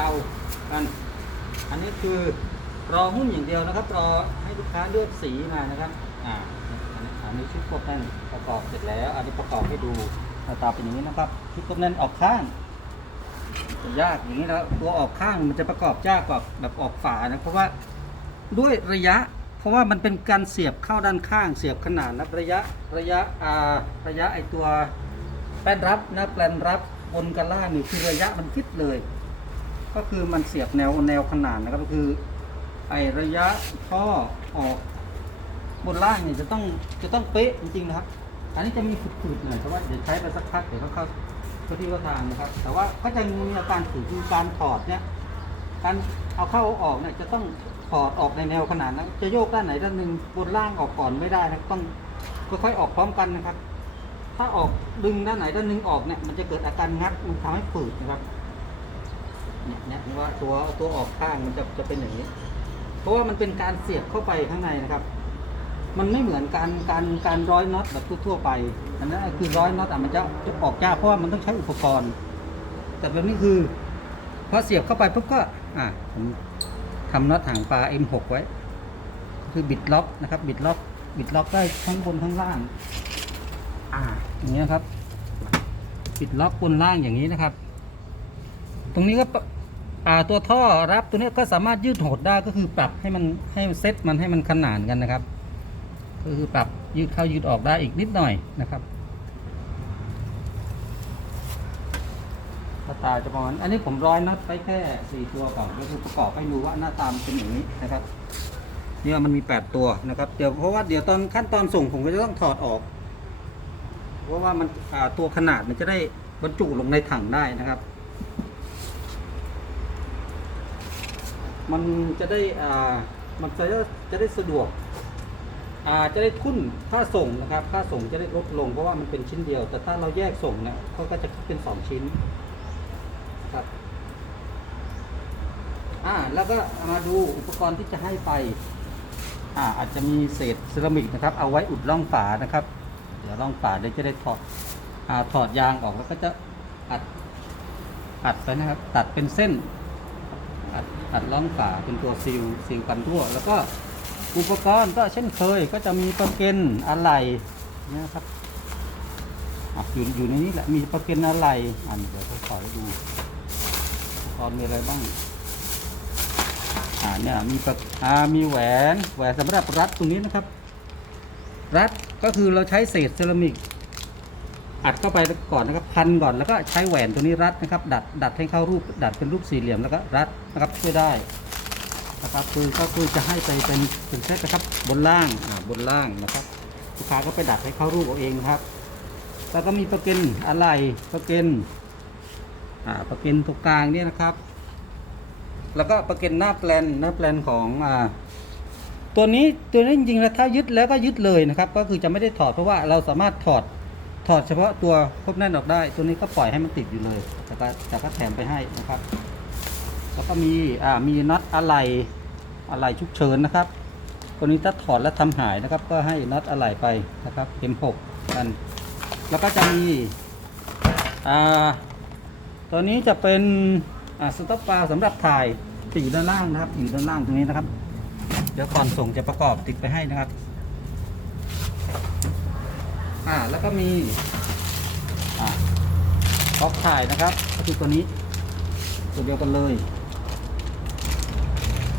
ตากันอันนี้คือรอหุ้มอย่างเดียวนะครับ รอให้ลูกค้าเลือกสีมานะครับอ่าอันนี้อันนี้ชุดควบแน่นประกอบเสร็จแล้ว อันนี้ประกอบให้ดูหน้าตาเป็นอย่างนี้นะครับ ชุดควบแน่นออกข้างยากอย่างนี้แล้วตัวออกข้างมันจะประกอบยากกว่าแบบออกฝานะเพราะว่าด้วยระยะ เพราะว่ามันเป็นการเสียบเข้าด้านข้างเสียบขนาดนะระยะระยะอ่าระยะไอตัวแป้นรับนะแปลนรับบนกับล่างนี่คือระยะมันฟิตเลย ก็คือมันเสียบแนวแนวขนานนะครับก็คือไอระยะท่อออกบนล่างเนี่ยจะต้องจะต้องเป๊ะจริงๆนะครับ อันนี้จะมีฝืดๆหน่อยเพราะว่าเดี๋ยวใช้ไปสักพักเดี๋ยวเขาเข้าเข้าที่เข้าทางนะครับ แต่ว่าก็จะมีอาการฝืดคือการถอดเนี่ยการเอาเข้าเอาออกเนี่ยจะต้องถอดออกในแนวขนาดนะจะโยกด้านไหนด้านหนึ่งบนล่างออกก่อนไม่ได้นะต้องค่อยๆออกพร้อมกันนะครับ ถ้าออกดึงด้านไหนด้านหนึ่งออกเนี่ยมันจะเกิดอาการงัดมันทำให้ฝืดนะครับ เนี่ยเนี่ยว่าตัวตัวออกข้างมันจะจะเป็นอย่างนี้ เพราะว่ามันเป็นการเสียบเข้าไปข้างในนะครับ มันไม่เหมือนการการการร้อยน็อตแบบทั่วไปอันนั้นคือร้อยน็อตอะมันจะจะออกยากเพราะว่ามันต้องใช้อุปกรณ์ แต่แบบนี้คือพอเสียบเข้าไปปุ๊บก็อ่าผมทำน็อตหางปลา M6 ไว้ คือบิดล็อกนะครับบิดล็อกบิดล็อกได้ทั้งบนทั้งล่าง อ่าอย่างเงี้ยครับบิดล็อกบนล่างอย่างนี้นะครับ ตรงนี้ก็ ตัวท่อรับตัวนี้ก็สามารถยืดหดได้ก็คือปรับให้มันให้เซตมันให้มันขนานกันนะครับ ก็คือปรับยืดเข้ายืดออกได้อีกนิดหน่อยนะครับตาจะประมาณอันนี้ผมร้อยน็อตไปแค่สี่ตัวก่อนก็คือประกอบให้ดูว่าหน้าตามเป็นอย่างนี้นะครับเนี่ยมันมีแปดตัวนะครับเดี๋ยวเพราะว่าเดี๋ยวตอนขั้นตอนส่งผมก็จะต้องถอดออก เพราะว่ามันตัวขนาดมันจะได้บรรจุลงในถังได้นะครับ มันจะได้อ่ามันจะได้จะได้สะดวกอ่าจะได้ทุนค่าส่งนะครับ ค่าส่งจะได้ลดลงเพราะว่ามันเป็นชิ้นเดียว แต่ถ้าเราแยกส่งเนี่ยเขาก็จะคิดเป็นสองชิ้นครับอ่าแล้วก็มาดูอุปกรณ์ที่จะให้ไปอ่าอาจจะมีเศษเซรามิกนะครับ เอาไว้อุดร่องฝานะครับ เดี๋ยวร่องฝาเดี๋ยวจะได้ถอดอ่าถอดยางออกแล้วก็จะอัดอัดไปนะครับ ตัดเป็นเส้นอัด อัดร่องฝาเป็นตัวซีลซีลกันรั่ว แล้วก็อุปกรณ์ก็เช่นเคยก็จะมีปลั๊กเกนอะไหลนะครับอยู่อยู่ในนี้แหละมีปลั๊กเกนอะไหล่อันเดี๋ยวเขอให้ดูอุปกรณ์มีอะไรบ้างอ่าเนี่ยมีปลั๊กอ่ามีแหวนแหวนสำหรับรัดตรงนี้นะครับ รัดก็คือเราใช้เศษเซรามิก อัดเข้าไปก่อนนะครับพันก่อนแล้วก็ใช้แหวนตัวนี้รัดนะครับ ดัดดัดให้เข้ารูป ดัดเป็นรูปสี่เหลี่ยมแล้วก็รัดนะครับช่วยได้นะครับคือก็คือจะให้ไปเป็นเป็นเซตนะครับบนล่างอ่าบนล่างนะครับลูกค้าก็ไปดัดให้เข้ารูปเอาเองนะครับ แล้วก็มีประเก็นอะไรประเก็นอ่าประเก็นตรงกลางเนี่ยนะครับ แล้วก็ประเก็นหน้าแปลนหน้าแปลนของอ่าตัวนี้ตัวนี้จริงๆแล้วถ้ายึดแล้วก็ยึดเลยนะครับ ก็คือจะไม่ได้ถอดเพราะว่าเราสามารถถอด ถอดเฉพาะตัวครบแน่นออกได้ ตัวนี้ก็ปล่อยให้มันติดอยู่เลย แต่ก็แต่ก็แถมไปให้นะครับ แล้วก็มีอ่ามีน็อตอะไหล่อะไหล่ฉุกเฉินนะครับ ตัวนี้ถ้าถอดแล้วทำหายนะครับ ก็ให้น็อตอะไหล่ไปนะครับ M6 กัน แล้วก็จะมีอ่าตัวนี้จะเป็นอ่าสต็อปปลาสำหรับถ่ายจะอยู่ด้านล่างนะครับ อยู่ด้านล่างตรงนี้นะครับ เดี๋ยวก่อนส่งจะประกอบติดไปให้นะครับ อ่าแล้วก็มีอ่าล็อกถ่ายนะครับก็คือตัวนี้ ตัวเดียวกันเลย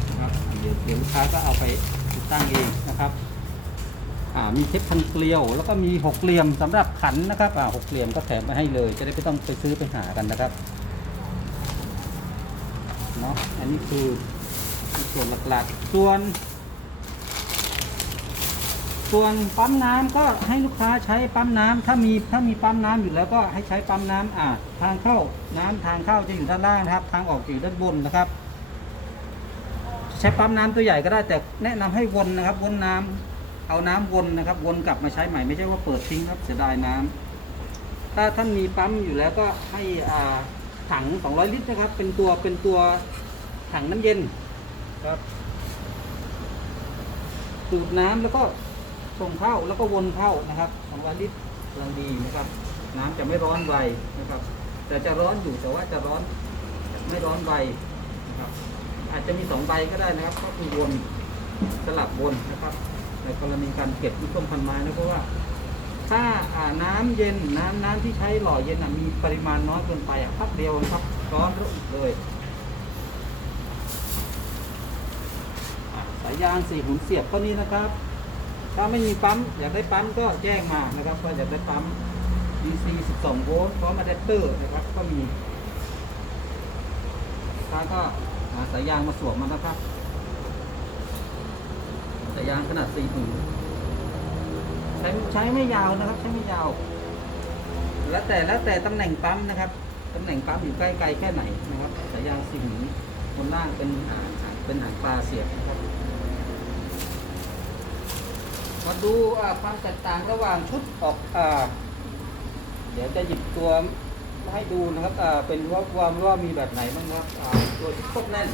นะครับเดี๋ยวเดี๋ยวลูกค้าก็เอาไปติดตั้งเองนะครับอ่ามีเทปพันเกลียว แล้วก็มีหกเหลี่ยมสำหรับขันนะครับอ่าหกเหลี่ยมก็แถมมาให้เลย จะได้ไม่ต้องไปซื้อไปหากันนะครับเนาะอันนี้คือส่วนหลักๆ ส่วน ส่วนปั๊มน้ำก็ให้ลูกค้าใช้ปั๊มน้ำถ้ามีถ้ามีปั๊มน้ำอยู่แล้วก็ให้ใช้ปั๊มน้ำอ่าทางเข้าน้ำทางเข้าจะอยู่ด้านล่างนะครับ ทางออกอยู่ด้านบนนะครับ ใช้ปั๊มน้ำตัวใหญ่ก็ได้แต่แนะนำให้วนนะครับ วนน้ำเอาน้ำวนนะครับ วนกลับมาใช้ใหม่ไม่ใช่ว่าเปิดทิ้งครับเสียดายน้ำถ้าท่านมีปั๊มอยู่แล้วก็ให้อ่าถัง 200 ลิตรนะครับ เป็นตัวเป็นตัวถังน้ำเย็นครับสูบน้ำแล้วก็ ส่งเข้าแล้วก็วนเข้านะครับของวาลิตกำลังดีนะครับ น้ำจะไม่ร้อนไวนะครับ แต่จะร้อนอยู่แต่ว่าจะร้อนไม่ร้อนไวนะครับ อาจจะมีสองใบก็ได้นะครับ ก็คือวนสลับวนนะครับ ในกรณีการเก็บที่ต้นพันไม้นะเพราะว่า ถ้าอ่าน้ำเย็นน้ำน้ำที่ใช้หล่อเย็นอะมีปริมาณน้อยเกินไปอะพักเดียวนะครับร้อนรุ่งเลยสายยางสี่หุ่นเสียบก็นี้นะครับ ถ้าไม่มีปั๊มอยากได้ปั๊มก็แจ้งมานะครับว่าอยากได้ปั๊ม DC 12 โวลต์พร้อมอะแดปเตอร์นะครับก็มีถ้าก็หาสายยางมาสวมมันนะครับสายยางขนาด4หุ่นใช้ใช้ไม่ยาวนะครับ ใช้ไม่ยาว แล้วแต่แล้วแต่ตำแหน่งปั๊มนะครับตำแหน่งปั๊มอยู่ใกล้ไกลแค่ไหนนะครับสายยางสีหนีบนล่างเป็นหางเป็นหางปลาเสียบนะครับ มาดูความแตกต่างระหว่างชุดออกอเดี๋ยวจะหยิบตัวมาให้ดูนะครับเป็นว่าว่าว่ามีแบบไหนบ้างครับตัวที่ครบแน่น